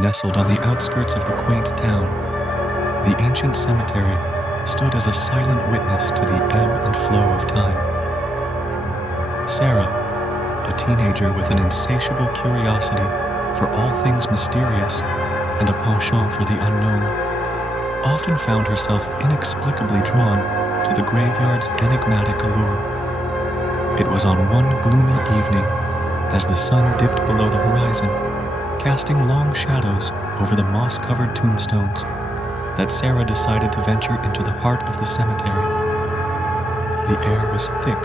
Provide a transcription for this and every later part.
Nestled on the outskirts of the quaint town, the ancient cemetery stood as a silent witness to the ebb and flow of time. Sarah, a teenager with an insatiable curiosity for all things mysterious and a penchant for the unknown, often found herself inexplicably drawn to the graveyard's enigmatic allure. It was on one gloomy evening, as the sun dipped below the horizon, casting long shadows over the moss-covered tombstones, that Sarah decided to venture into the heart of the cemetery. The air was thick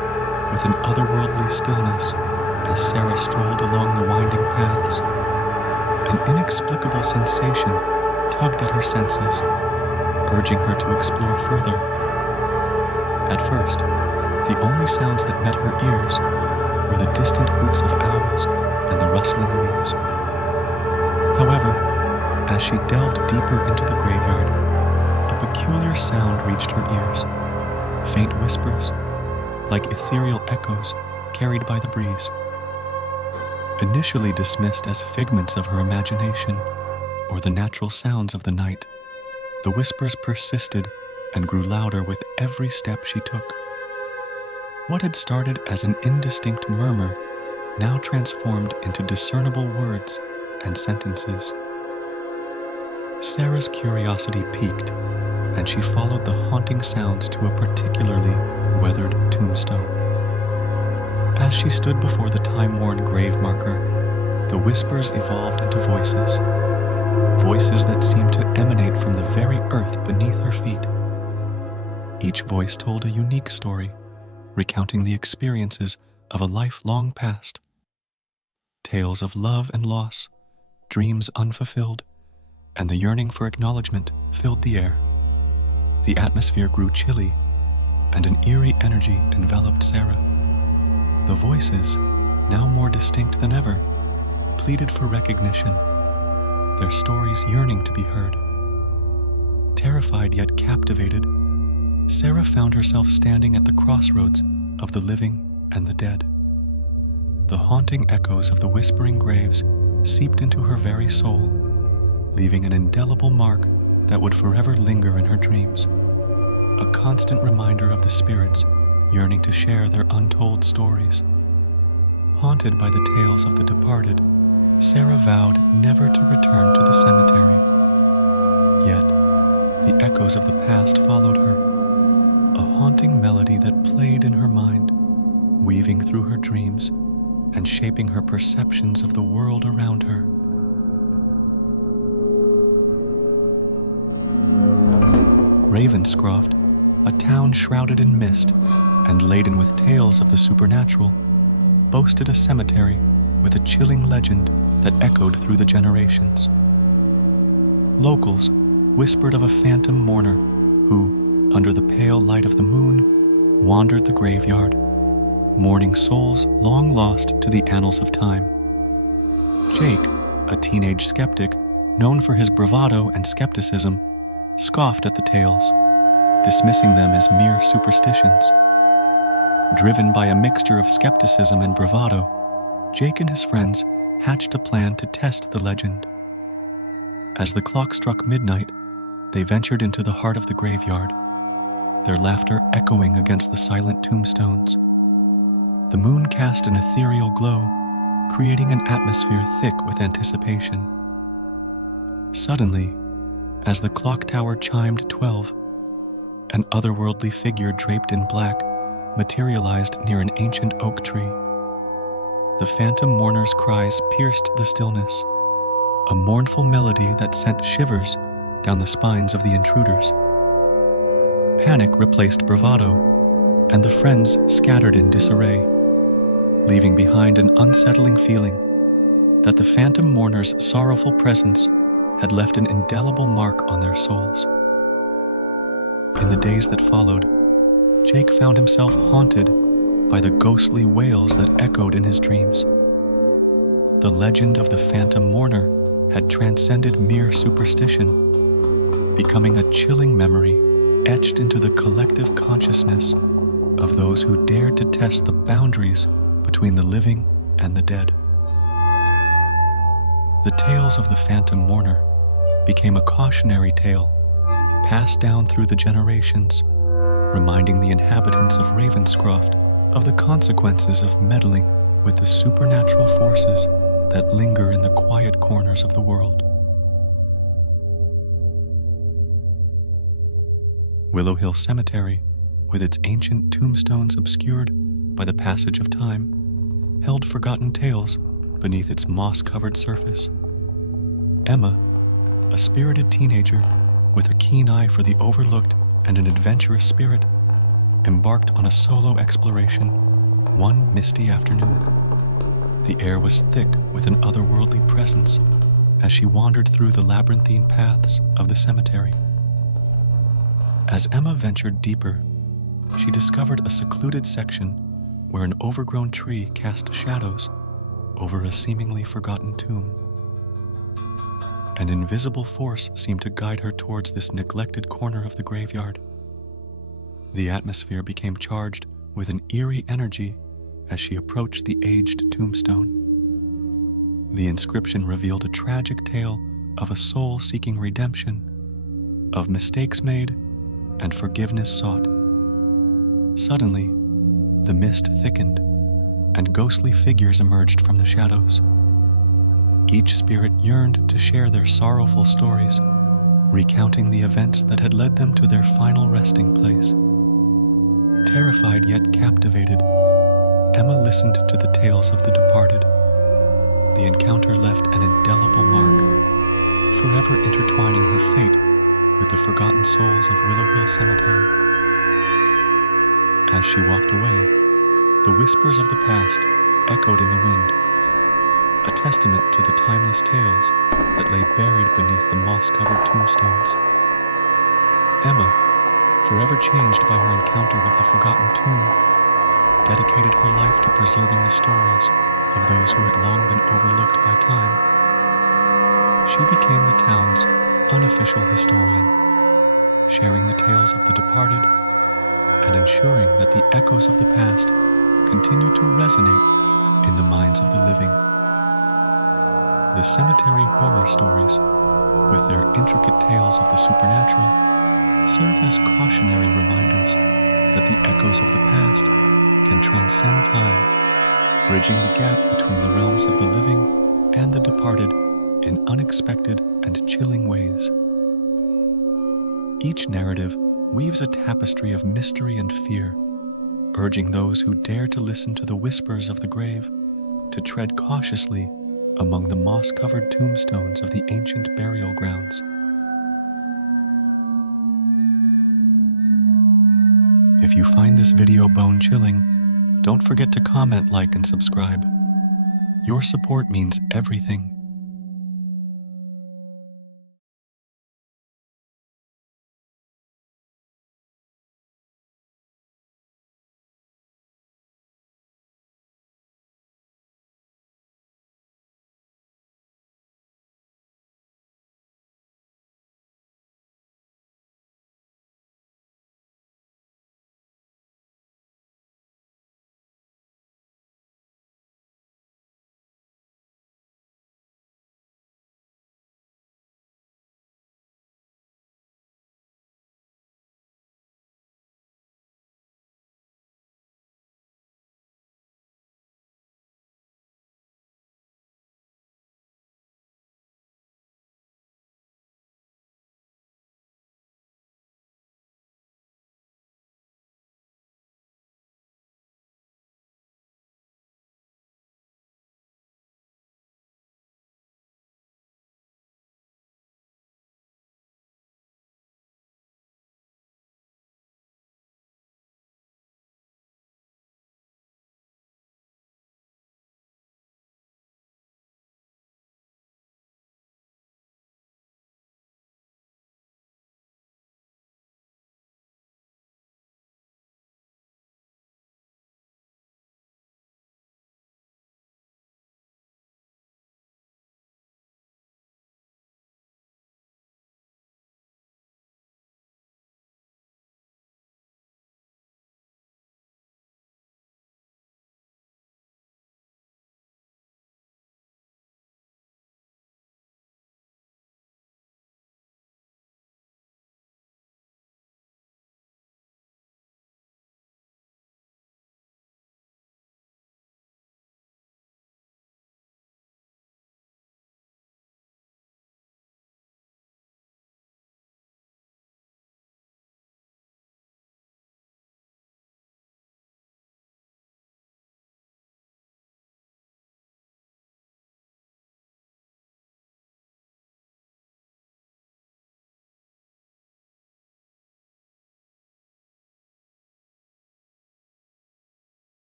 with an otherworldly stillness as Sarah strolled along the winding paths. An inexplicable sensation tugged at her senses, urging her to explore further. At first, the only sounds that met her ears were the distant hoots of owls and the rustling leaves. However, as she delved deeper into the graveyard, a peculiar sound reached her ears, faint whispers, like ethereal echoes carried by the breeze. Initially dismissed as figments of her imagination or the natural sounds of the night, the whispers persisted and grew louder with every step she took. What had started as an indistinct murmur now transformed into discernible words and sentences. Sarah's curiosity piqued, and she followed the haunting sounds to a particularly weathered tombstone. As she stood before the time-worn grave marker, the whispers evolved into voices, voices that seemed to emanate from the very earth beneath her feet. Each voice told a unique story, recounting the experiences of a life long past. Tales of love and loss, dreams unfulfilled, and the yearning for acknowledgement filled the air. The atmosphere grew chilly, and an eerie energy enveloped Sarah. The voices, now more distinct than ever, pleaded for recognition, their stories yearning to be heard. Terrified yet captivated, Sarah found herself standing at the crossroads of the living and the dead. The haunting echoes of the whispering graves seeped into her very soul, leaving an indelible mark that would forever linger in her dreams, a constant reminder of the spirits yearning to share their untold stories. Haunted by the tales of the departed, Sarah vowed never to return to the cemetery. Yet, the echoes of the past followed her, a haunting melody that played in her mind, weaving through her dreams and shaping her perceptions of the world around her. Ravenscroft, a town shrouded in mist and laden with tales of the supernatural, boasted a cemetery with a chilling legend that echoed through the generations. Locals whispered of a phantom mourner who, under the pale light of the moon, wandered the graveyard, mourning souls long lost to the annals of time. Jake, a teenage skeptic known for his bravado and skepticism, scoffed at the tales, dismissing them as mere superstitions. Driven by a mixture of skepticism and bravado, Jake and his friends hatched a plan to test the legend. As the clock struck midnight, they ventured into the heart of the graveyard, their laughter echoing against the silent tombstones. The moon cast an ethereal glow, creating an atmosphere thick with anticipation. Suddenly, as the clock tower chimed 12, an otherworldly figure draped in black materialized near an ancient oak tree. The Phantom Mourner's cries pierced the stillness, a mournful melody that sent shivers down the spines of the intruders. Panic replaced bravado, and the friends scattered in disarray, leaving behind an unsettling feeling that the Phantom Mourner's sorrowful presence had left an indelible mark on their souls. In the days that followed, Jake found himself haunted by the ghostly wails that echoed in his dreams. The legend of the Phantom Mourner had transcended mere superstition, becoming a chilling memory etched into the collective consciousness of those who dared to test the boundaries between the living and the dead. The tales of the Phantom Mourner became a cautionary tale passed down through the generations, reminding the inhabitants of Ravenscroft of the consequences of meddling with the supernatural forces that linger in the quiet corners of the world. Willow Hill Cemetery, with its ancient tombstones obscured by the passage of time, held forgotten tales beneath its moss-covered surface. Emma, a spirited teenager with a keen eye for the overlooked and an adventurous spirit, embarked on a solo exploration one misty afternoon. The air was thick with an otherworldly presence as she wandered through the labyrinthine paths of the cemetery. As Emma ventured deeper, she discovered a secluded section where an overgrown tree cast shadows over a seemingly forgotten tomb. An invisible force seemed to guide her towards this neglected corner of the graveyard. The atmosphere became charged with an eerie energy as she approached the aged tombstone. The inscription revealed a tragic tale of a soul seeking redemption, of mistakes made and forgiveness sought. Suddenly, the mist thickened, and ghostly figures emerged from the shadows. Each spirit yearned to share their sorrowful stories, recounting the events that had led them to their final resting place. Terrified yet captivated, Emma listened to the tales of the departed. The encounter left an indelible mark, forever intertwining her fate with the forgotten souls of Willow Hill Cemetery. As she walked away, the whispers of the past echoed in the wind, a testament to the timeless tales that lay buried beneath the moss-covered tombstones. Emma, forever changed by her encounter with the forgotten tomb, dedicated her life to preserving the stories of those who had long been overlooked by time. She became the town's unofficial historian, sharing the tales of the departed and ensuring that the echoes of the past continued to resonate in the minds of the living. The cemetery horror stories, with their intricate tales of the supernatural, serve as cautionary reminders that the echoes of the past can transcend time, bridging the gap between the realms of the living and the departed in unexpected and chilling ways. Each narrative weaves a tapestry of mystery and fear, urging those who dare to listen to the whispers of the grave to tread cautiously among the moss-covered tombstones of the ancient burial grounds. If you find this video bone-chilling, don't forget to comment, like, and subscribe. Your support means everything